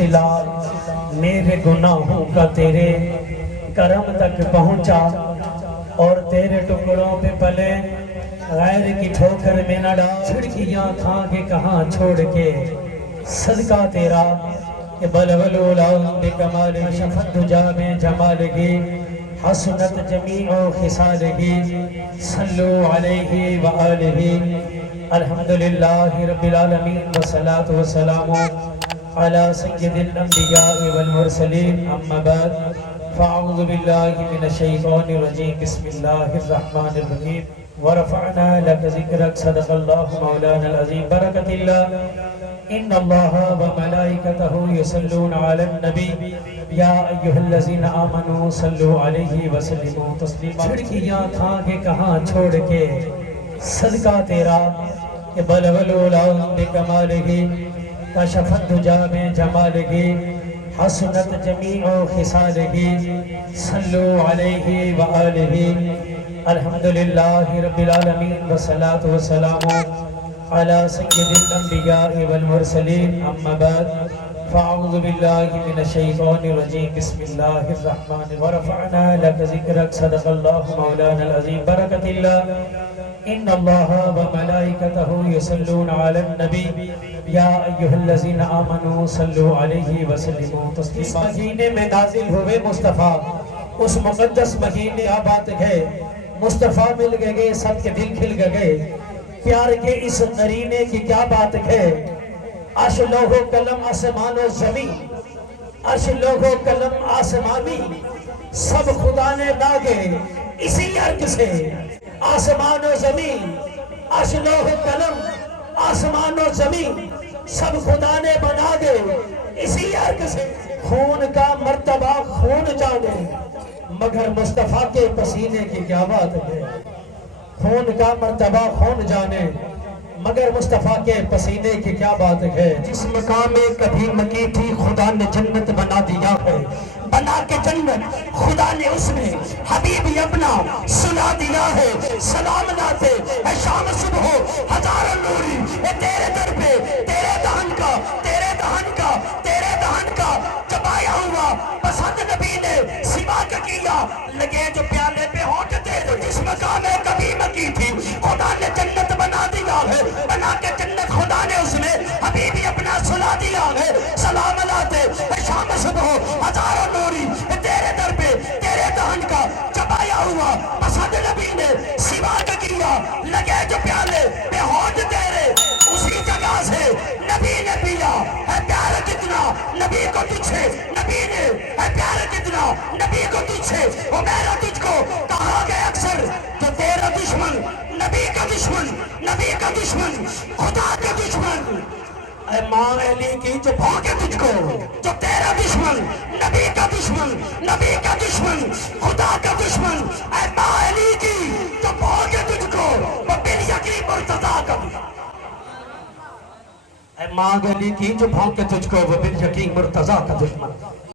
سلسلہ میرے گناہوں کا تیرے کرم تک پہنچا، اور تیرے ٹکڑوں پہ پلے غیر کی ٹھوکر میں نہ ڈال۔ چھڑکیاں کھا کے کہاں چھوڑ کے صدقہ تیرا کہ بلغ العلا بکمال شفت دجا میں جمال گی حسنت جمیع خصالہ صلو علیہ وآلہ۔ الحمدللہ رب العالمین والصلاة والسلام علی سید الانبیاء والمرسلین، اما بعد فاعوذ باللہ من الشیطان الرجیم، بسم اللہ الرحمن الرحیم۔ ورفعنا لك ذکرک، صدق اللہ مولانا العظیم۔ برکت اللہ ان اللہ وملائکتہ یصلون علی النبی یا ایہا الذین آمنوا صلوا علیہ وسلموا تسلیما۔ چھڑکیاں کھا کے کہاں چھوڑ کے صدقہ تیرا کہ بلغ العلا بکمالہ کشفت دجا میں جمالہ حسنت جمیع خصالہ صلو علیہ وآلہ۔ الحمدللہ رب العالمین والصلاة والسلام علی سید الانبیاء والمرسلین، اما بعد فاعوذ باللہ من الشیطان الرجیم، بسم اللہ الرحمن الرحیم۔ ورفعنا لک ذکرک، صدق اللہ مولانا العظیم۔ برکت اللہ ان اللہ وملائکتہ یصلون علی النبی یا ایہا الذین آمنوا صلوا علیہ وسلموا تسلیما۔ اس مہینے میں نازل ہوئے مصطفیٰ، اس مقدس مہینے آباد گئے، مصطفیٰ مل گئے، سب کے دل کھل گئے، پیار کے اس نرینے کی کیا بات ہے۔ عرش لوح و قلم آسمان و زمین، عرش لوح و قلم آسمانی، سب خدا نے داغے اسی عرق سے۔ آسمان و زمین، عرش لوح و قلم آسمان و زمین، سب خدا نے بنا دے اسی عرق سے۔ خون کا مرتبہ خون جانے، مگر مصطفیٰ کے پسینے کی کیا بات ہے۔ خون کا مرتبہ خون جانے، مگر مصطفیٰ کے پسینے کی کیا بات ہے۔ جس مقام میں کبھی مکی تھی خدا نے جنت بنا دیا ہے، بنا کے جنت خدا نے اس میں حبیب اپنا سلا دیا ہے۔ سلام لاتے اے شام صبح ہزاروں نوری، اے تیرے در پہ تیرے دہن کا، تیرے دہن کا، تیرے دہن کا جب آیا ہوا پسند نبی نے سوا کا کیا، لگے جو پیالے پہ ہونٹ تیرے۔ جس مقام میں کبھی مکی تھی خدا نے جنت بنا دیا ہے، بنا کے جنت خدا نے اس میں حبیبی اپنا سلا دیا ہے۔ سلام لاتے اے شام صبح ہزاروں نوری، اے تیرے در پہ تیرے دہن کا جب آیا ہوا پسند نبی نے سوا کا کیا، لگے جو پیالے پہ ہونٹ تیرے۔ اسی جگہ سے نبی نے پیا ہے پیار کتنا نبی کو تجھ سے، نبی نے ہے پیار کتنا نبی کو تجھ سے۔ وہ میرا تجھ کو کہا گیا اکثر، جو تیرا دشمن نبی کا دشمن، نبی کا دشمن خدا کا دشمن۔ اے ماں علی کی جو بھوکے تجھ کو، جو تیرا دشمن نبی کا دشمن، نبی کا دشمن خدا کا دشمن۔ اے ماں علی کی جو بھوکے تجھ کو، وہ بن یقین مرتضیٰ کا دشمن۔ اے ماں علی کی جو بھوکے تجھ کو، وہ بن یقین مرتضیٰ کا دشمن۔